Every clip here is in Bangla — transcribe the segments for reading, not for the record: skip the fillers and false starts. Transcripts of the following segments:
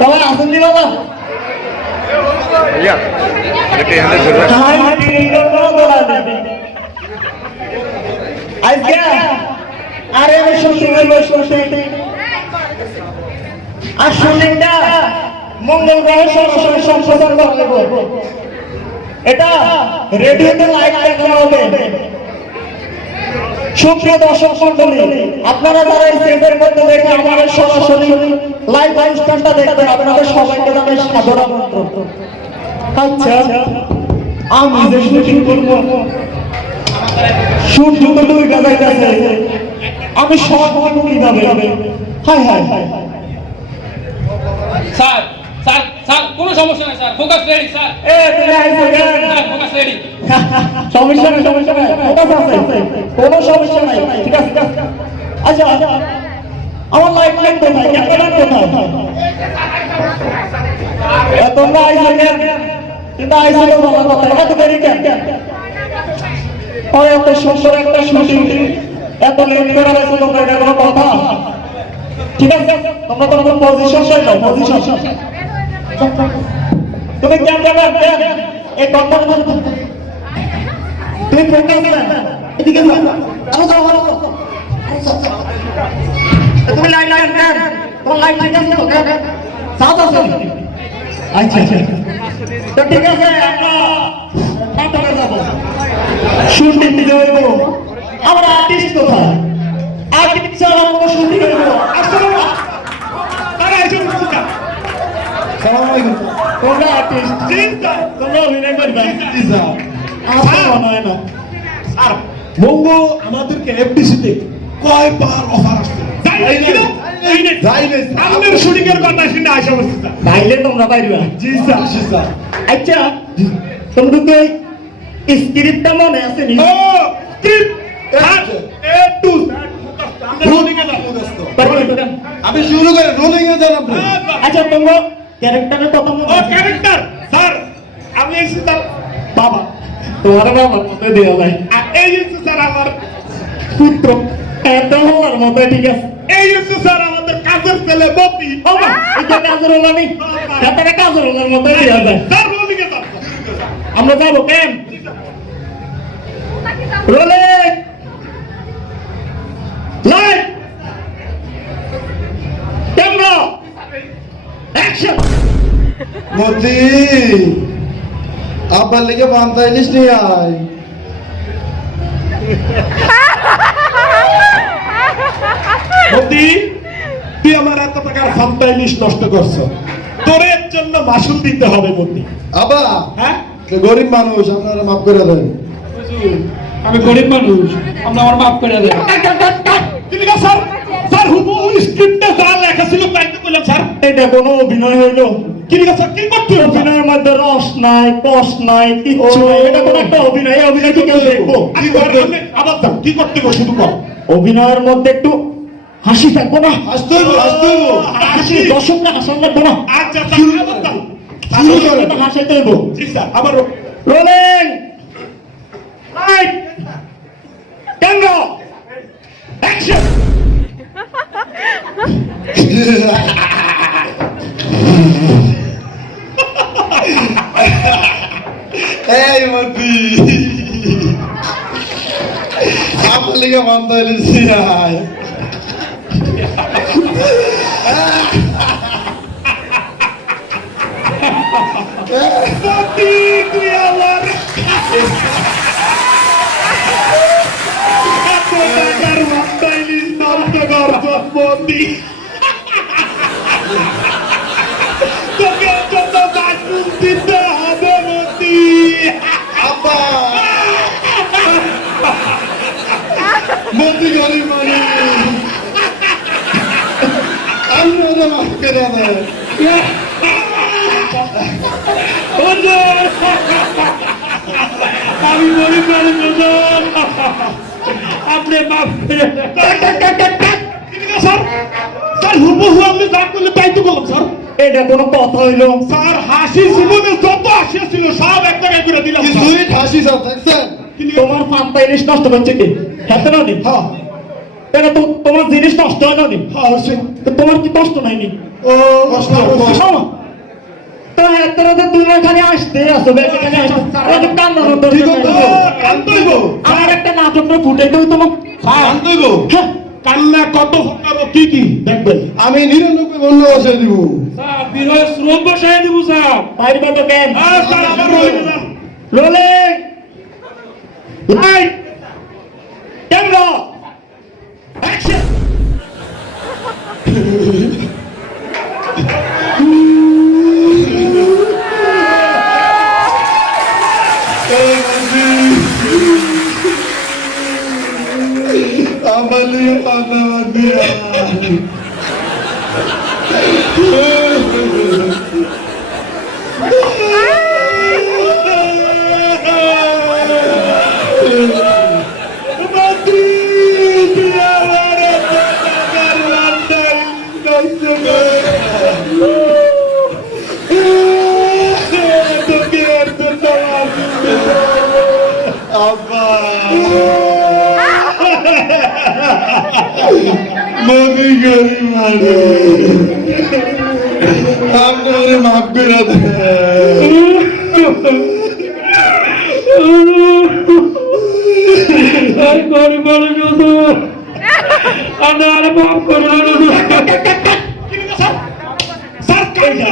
বাবা আসুন দি বাবা আরে আমি শুনতে আর শুনলেনটা মঙ্গল গ্রহে সরাসরি সম্প্রচার করবো। এটা রেডিওতে লাইভ দেখানো হবে। সুপ্রিয় দর্শক মণ্ডলী, আপনারা যারা এই স্টেজের মধ্যে দেখে আমাদের সরাসরি লাইভ অনুষ্ঠানটা দেখবেন, আপনাদের সবাইকে জানাই সাদর আমন্ত্রণ। আচ্ছা, আমি যে শুটিং করবো, সূর্য তো ডুবে যাইতেছে, আমি শর্ট করবো কিভাবে? High high hi sir sir sir কোনো সমস্যা নাই sir, focus ready sir. Focus ready, সমস্যা নাই, সমস্যা নাই, ফোকাস আছে, কোনো সমস্যা নাই, ঠিক আছে। আচ্ছা আচ্ছা, আমার লাইফ লাইন কোথায়, ক্যামেরা কোথায়? তোমরা আইসো কেন? কিন্তু আইসো তো ভালো কথা, এত দেরি কেন? ওই এত সুন্দর একটা শুটিং, এত লেট করে আইসো তোমরা, এটা কোনো কথা? ঠিক আছে, তোমরা তোমাদের পজিশন চাইলো, পজিশন। তুমি ক্যামেরা দেন, এই কথা তুমি ফোকাস দেন, এদিকে যাও, তুমি লাইন লাইন দেন, তোমার লাইন ঠিক আছে তো? সাথ আছে? আচ্ছা আচ্ছা, তো ঠিক আছে, আমরা নাটকে যাবো, শুটিং দিতে হইব। আমার আর্টিস্ট কোথায়? আর্টিস্ট ছাড়া আমরা শুটিং করব। আসলে তারা এসে বলছে, সালাম আলাইকুম, তোমরা আর্টিস্ট, তোমরা অভিনয় করবে? জি স্যার। আমার মনে হয় না আর মঙ্গু আমাদেরকে এফডিসিতে কয়বার অফার আসছে, আমাদের শুটিং এর কথা শুনে আসা বলছে স্যার। তাইলে তোমরা পাইবা? জি স্যার, জি স্যার। আচ্ছা, তোমরা কি স্ক্রিপ্টটা মনে আছে নি? ও স্ক্রিপ্ট এ টু আমি শুরু করে রোলিং এ যান আপনি। আচ্ছা, তোমরা ক্যারেক্টারের কথা মনে ও আছে? ক্যারেক্টার স্যার, আমি এসেছি তার বাবা, তোমার বাবা মতো দেওয়া যায়, আর এই হচ্ছে স্যার আমার পুত্র এত হওয়ার মতো, ঠিক আছে। এই হচ্ছে স্যার আমাদের কাজের ছেলে বপি। বাবা, এটা কাজের হলো নি, তাতে কাজের হলার মতো দেওয়া যায়। স্যার রোলিং এ যান, আমরা যাবো কেন? Rolling light camera action. মতি আব্বার লিগে বান্ধাই নিস নি আয়। মতি তুই আমার এত টাকার ফান্টাইলিশ নষ্ট করছো, তোর এর জন্য মাসুল দিতে হবে মতি। আবা হ্যাঁ, গরিব মানুষ, আপনারা মাফ করে দেন। আমি গরিব মানুষ, আপনি আমার মাফ করে দেন। কিন্তু স্যার, স্যার হুবহু স্ক্রিপ্টে যা লেখা ছিল তাই তো বললাম স্যার। এটা কোনো অভিনয় হইলো? কিন্তু স্যার কি করতে হবে? অভিনয়ের মধ্যে রস নাই, কষ নাই, কিচ্ছু নাই, এটা কোনো একটা অভিনয়। এই অভিনয় কি কেউ দেখবো? কি করতে হবে? আবার যাও, কি করতে হবে শুধু কর। অভিনয়ের মধ্যে একটু হাসি থাকবো না? আসতে হইব, আসতে হইব। হাসি দর্শকরা হাসান লাগবো না? আচ্ছা তাহলে আবার যাও। দর্শকরা তো হাসাইতে হইব। জি স্যার, আবার রোলিং লাইট ক্যামেরা অ্যাকশন। এই মতি আব্বার লিগে বান্ধাই নিস নি আয়। মতি তুই আমার এত টাকার ফান্টাইলিশ নষ্ট করছো মতি। তোকে জন্য মাসুল দিতে হবে মতি। আব্বা মতি গরিব মানুষ, আপনারা মাফ করে দেন। আমি গরিব মানুষ, আপনি মাফ করে দেন। স্যার, স্যার হুবহু আপনি যা করলে তাই তো বললাম স্যার। এটা কোনো কথা হইলো? স্যার হাসি জীবনে যত হাসি ছিল সব এক জায়গায় করে দিলাম কি স্যার। সুইট হাসি স্যার, দেখছেন? তোমার ফান্তা ইলিশ নষ্ট করছে কি? খেতে না নি? হ্যাঁ, এটা তো তোমার জিনিস নষ্ট হয় না নি? হ্যাঁ অবশ্যই। তো তোমার কি কষ্ট নাইনি? ও কষ্ট শোনো, তো এতটা তো তুমি এখানে আসতে আসো, এখানে আসতে ওই যে কান্নার মতো ঠিক আছে, কান্দইব। আমার একটা নাটকটা ফুটে দেবো তোমার। কান্দইব। হ্যাঁ, কান্না কত প্রকার কি কি দেখবেন। আমি 99 বন্ধ বসাই দিব। স্যার বিরোধ শ্রম বসায় দিব স্যার। পারবে তো কেন? স্যার আবার রোলিং না। Rolling, light, camera, action. আমার লিগে কান্না বাদিয়া। মোদি গরিব মানুষ, আপনি ওরে মাফ করে দেন। আর গরিব মানুষ তো আমরা আর মাফ করে স্যার কান্না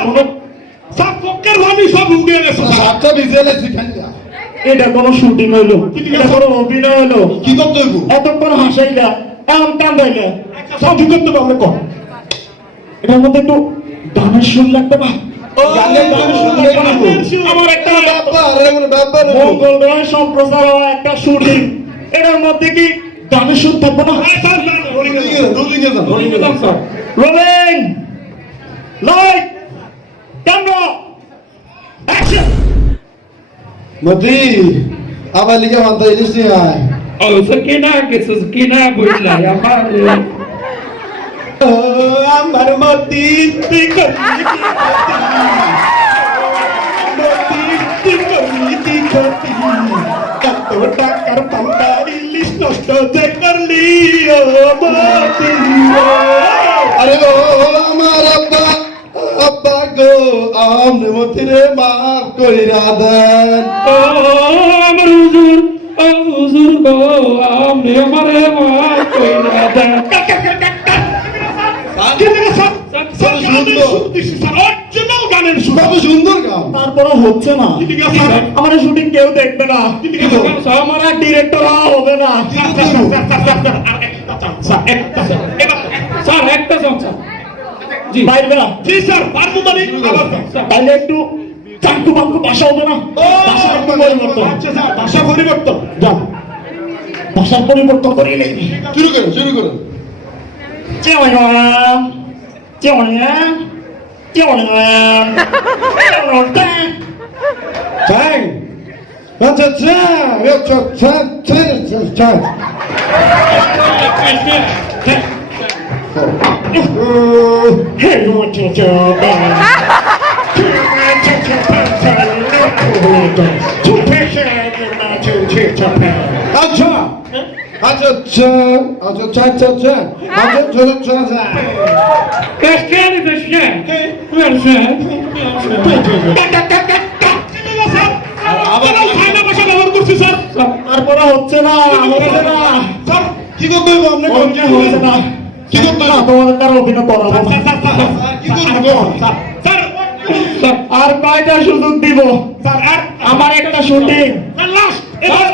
স্যার পকের ভাবি সব উড়ে গেছে। সাতটা ভিজে লাগছে খাইলা। এটা কোনো শুটিং হইলো? এটা কোনো অভিনয় হইলো? কি করতে হইব? এতক্ষণ হাসাইলা, এমন কান্দাইলা। সব কি করতে পারলে কর। এটার মধ্যে একটু গানের সুর লাগবে না? গানের সুর লাগবে না। আমার একটা ব্যাপার এমন ব্যাপার মঙ্গল রয় সম্প্রচার হওয়া একটা শুটিং, এটার মধ্যে কি গানের সুর থাকবে না? Rolling sir. Rolling, light, camera, action. মতি আমার লিগে মানতে ইলিশ নিয়ে আয়। ও সকিনা কেসস কিনা বুঝলা আমার আমার মতি তুই করলি কি ক্ষতি কত টাকার পান্তার ইলিশ নষ্ট যে করলি ও মতি। আরে ও আমার আব্বা, আব্বা গো আমনে মতিরে মাফ কইরা দেন। ও আমার হুজুর গো আমনে আমারে মাফ কইরা দেন। গানের সুর কত সুন্দর গান। তারপরও হচ্ছে না, আমার শুটিং কেউ দেখবে না, আমার আর ডিরেক্টর হবে না। স্যার একটা সংসার জি পারবে না? জি স্যার পারবো মানে আবার স্যার। তাহলে একটু চাঙ্কু বাঙ্কু ভাষা হবে না? ভাষা একটু পরিবর্তন, আচ্ছা স্যার ভাষা পরিবর্তন যান। ভাষার পরিবর্তন করিয়ে নেই। শুরু করো শুরু করো। Tang! That's a tang! It's a tang! Tang! Acha! Acha! Acha! Cascade Fashion. Fashion. আবার চায়না ভাষা ব্যবহার করছি স্যার। তারপরে হচ্ছে না, হচ্ছে না, স্যার কি করতে হবে আপনি কোন কি হচ্ছে না। কি করতে না, হবে? তোমাদের দ্বারা অভিনয় করাবো না। কি করতে হবে? স্যার আর কয়টা সুযোগ দিব? স্যার আর আমার একটা শুটিং, লাস্ট এবার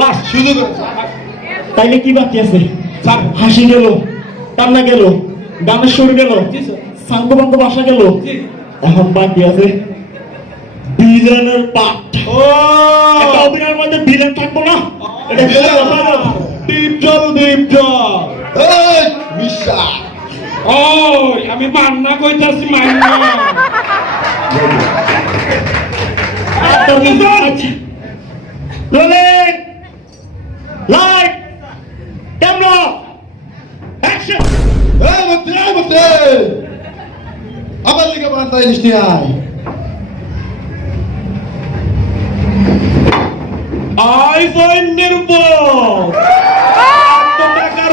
লাস্ট শুরু করুন তাইলে কি বাকি আছে? স্যার। হাসি গেল, কান্না গেল, গানের সুর গেল, সাঙ্গু বাঙ্গু ভাষা গেল, এখন বাকি আছে ভিলেনের পাঠ। ও একটা অভিনয়ের মধ্যে ভিলেন থাকবো না? এটা কি কথা না? ডিপ জল এই মিশা ওই আমি মান্না কইতাছি Manna. Rolling, light, camera, action. এই মতে আমার লিগে মানতে ইলিশ নিয়ে আয়। আই সৈন্যের উপর টাকার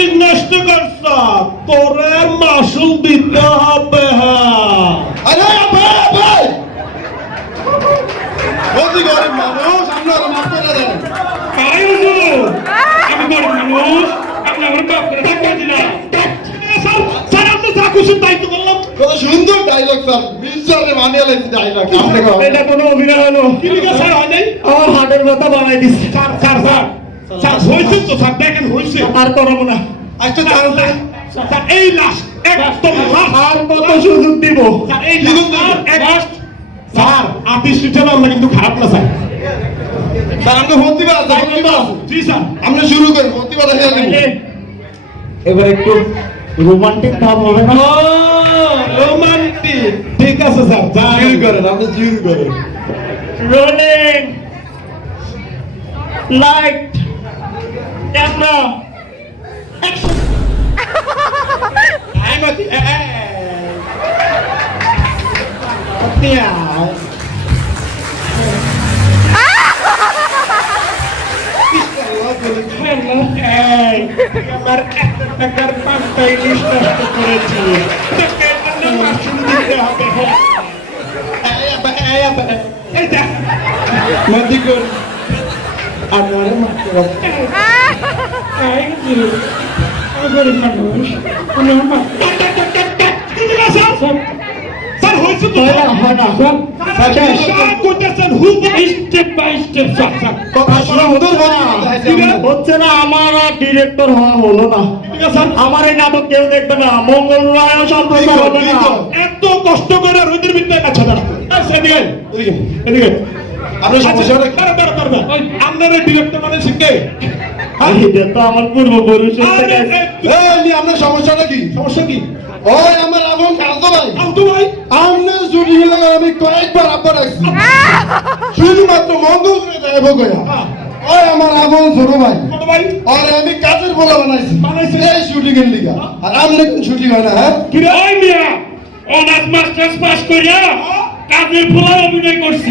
ইলিশ নষ্ট করছ তোরে মাসুল দিতে হবে আরে ভাই বলছি গরিব মানুষ আপনারা মাফ করে দেন তাই হুজুর আমি গরিব মানুষ আপনি আমার বাপ করে টাকা দিলাম স্যার আপনি যা খুশি দায়িত্ব করলাম কত সুন্দর ডায়লগ স্যার মির্জারে মানিয়ে লাগছে ডায়লগ আপনি এটা কোনো অভিনয় হলো কি লিখে স্যার হয় নাই আমার হাটের কথা বানাই দিচ্ছে স্যার স্যার স্যার স্যার হয়েছে তো স্যার দেখেন হয়েছে আর করবো না আচ্ছা স্যার স্যার এই লাস্ট একদম লাস্ট আর কত সুযোগ দিব স্যার এই লাস্ট স্যার আর্টিস্ট হিসেবে আমরা কিন্তু খারাপ না স্যার স্যার আপনি প্রতিভা আছে প্রতিভা আছে জি স্যার আপনি শুরু করেন প্রতিভা দেখে এবার একটু রোমান্টিক ভাব হবে না রোমান্টিক ঠিক আছে স্যার শুরু করেন আপনি শুরু করেন rolling light camera I'm at the আমার একটা টাকার পাঁচটা ইলিশ নষ্ট করেছি তোকে জন্য মাসুল দিতে হবে এই যা মদিকর আমার মাত্র গরিব মানুষ স্যার হয়েছে তো হয় না স্যার করতেছেন হু স্টেপ বাই স্টেপ স্যার কথা সুন্দর হচ্ছে না আমার আর ডিরেক্টর হওয়া হলো না ঠিক আছে স্যার আমার এই নাটক কেউ দেখবে না মঙ্গল রায় সম্পর্ক হবে না এত কষ্ট করে রোদের ভিতরে আচ্ছা দাঁড়া এদিকে এদিকে এদিকে আপনার সমস্যাটা কি? আপনার ডিরেক্টর মানে শিখে এটা তো আমার পূর্বপুরুষ এই আপনার সমস্যাটা কি সমস্যা কি ওই আমার আমন কাজও ভাই আলতু ভাই আমনে জুড়ি হলে আমি কয়েকবার আব্বা রাখছি শুধুমাত্র মঙ্গল করে দেব গয়া ওই আমার আমন ছোট ভাই ছোট ভাই আর আমি কাজের বলা বানাইছি বানাইছে? এই শুটিং এর লিগা আর আমনে কোন শুটিং হয় না হ্যাঁ কি রে ওই মিয়া অনার্স মাস্টার্স পাস করিয়া কাজের পোলা অভিনয় করছি